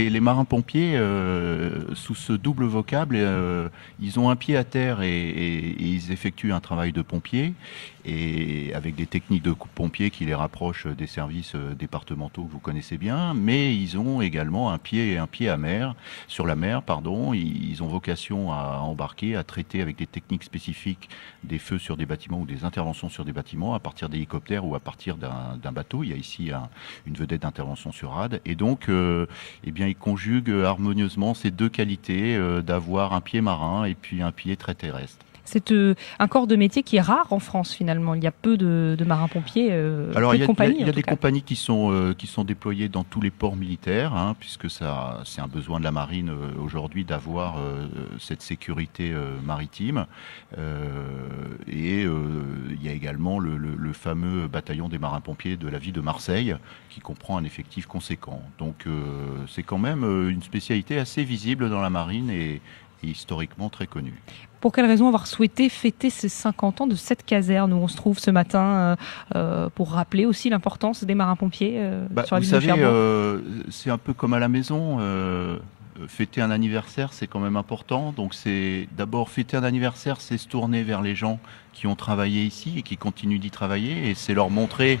Et les marins-pompiers, sous ce double vocable, ils ont un pied à terre et ils effectuent un travail de pompier, et avec des techniques de pompiers qui les rapprochent des services départementaux que vous connaissez bien, mais ils ont également un pied à mer, sur la mer, pardon. Ils ont vocation à embarquer, à traiter avec des techniques spécifiques des feux sur des bâtiments ou des interventions sur des bâtiments à partir d'hélicoptères ou à partir d'un bateau. Il y a ici une vedette d'intervention sur rade, et donc eh bien, il conjugue harmonieusement ces deux qualités, d'avoir un pied marin et puis un pied très terrestre. C'est un corps de métier qui est rare en France finalement. Il y a peu de marins-pompiers, Alors, peu de compagnies il en y a tout des cas. compagnies qui sont déployées dans tous les ports militaires, hein, puisque c'est un besoin de la marine aujourd'hui d'avoir cette sécurité maritime. Il y a également le fameux bataillon des marins-pompiers de la ville de Marseille, qui comprend un effectif conséquent. Donc, c'est quand même une spécialité assez visible dans la marine et historiquement très connue. Pour quelle raison avoir souhaité fêter ces 50 ans de cette caserne où on se trouve ce matin, pour rappeler aussi l'importance des marins-pompiers sur la Vous ville de savez, Cherbourg? c'est un peu comme à la maison. Fêter un anniversaire, c'est quand même important. Donc, c'est d'abord fêter un anniversaire, c'est se tourner vers les gens qui ont travaillé ici et qui continuent d'y travailler, et c'est leur montrer.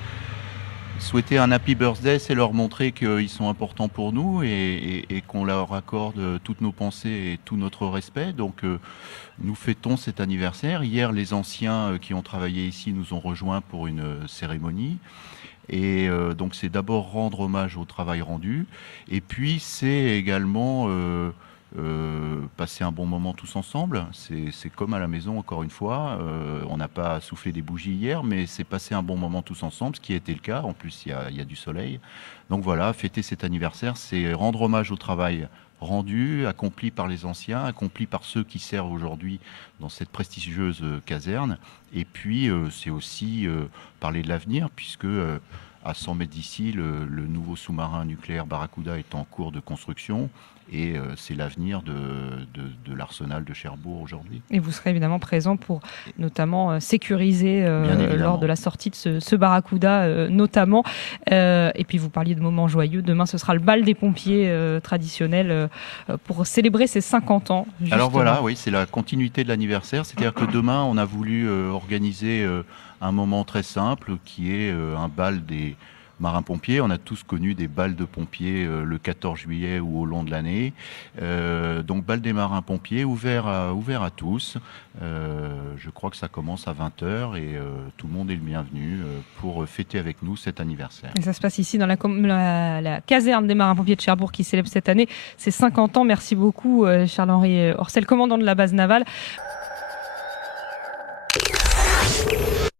Souhaiter un happy birthday, c'est leur montrer qu'ils sont importants pour nous, et qu'on leur accorde toutes nos pensées et tout notre respect. Donc, nous fêtons cet anniversaire. Hier, les anciens qui ont travaillé ici nous ont rejoints pour une cérémonie. Et donc, c'est d'abord rendre hommage au travail rendu. Et puis, c'est également passer un bon moment tous ensemble. C'est comme à la maison, encore une fois. On n'a pas soufflé des bougies hier, mais c'est passer un bon moment tous ensemble, ce qui a été le cas. En plus, il y a du soleil. Donc voilà, fêter cet anniversaire, c'est rendre hommage au travail rendu, accompli par les anciens, accompli par ceux qui servent aujourd'hui dans cette prestigieuse caserne. Et puis, c'est aussi parler de l'avenir, puisque à 100 mètres d'ici, le nouveau sous-marin nucléaire Barracuda est en cours de construction. Et c'est l'avenir de l'arsenal de Cherbourg aujourd'hui. Et vous serez évidemment présent pour notamment sécuriser lors de la sortie de ce Barracuda notamment. Et puis vous parliez de moments joyeux. Demain, ce sera le bal des pompiers traditionnel pour célébrer ces 50 ans. Justement. Alors voilà, oui, c'est la continuité de l'anniversaire. C'est-à-dire que demain, on a voulu organiser un moment très simple qui est un bal des marins-pompiers. On a tous connu des balles de pompiers le 14 juillet ou au long de l'année. Donc, bal des marins-pompiers ouvert à tous. Je crois que ça commence à 20 h, et tout le monde est le bienvenu pour fêter avec nous cet anniversaire. Et ça se passe ici dans la caserne des marins-pompiers de Cherbourg qui célèbre cette année ses 50 ans. Merci beaucoup Charles-Henri Orcel, commandant de la base navale.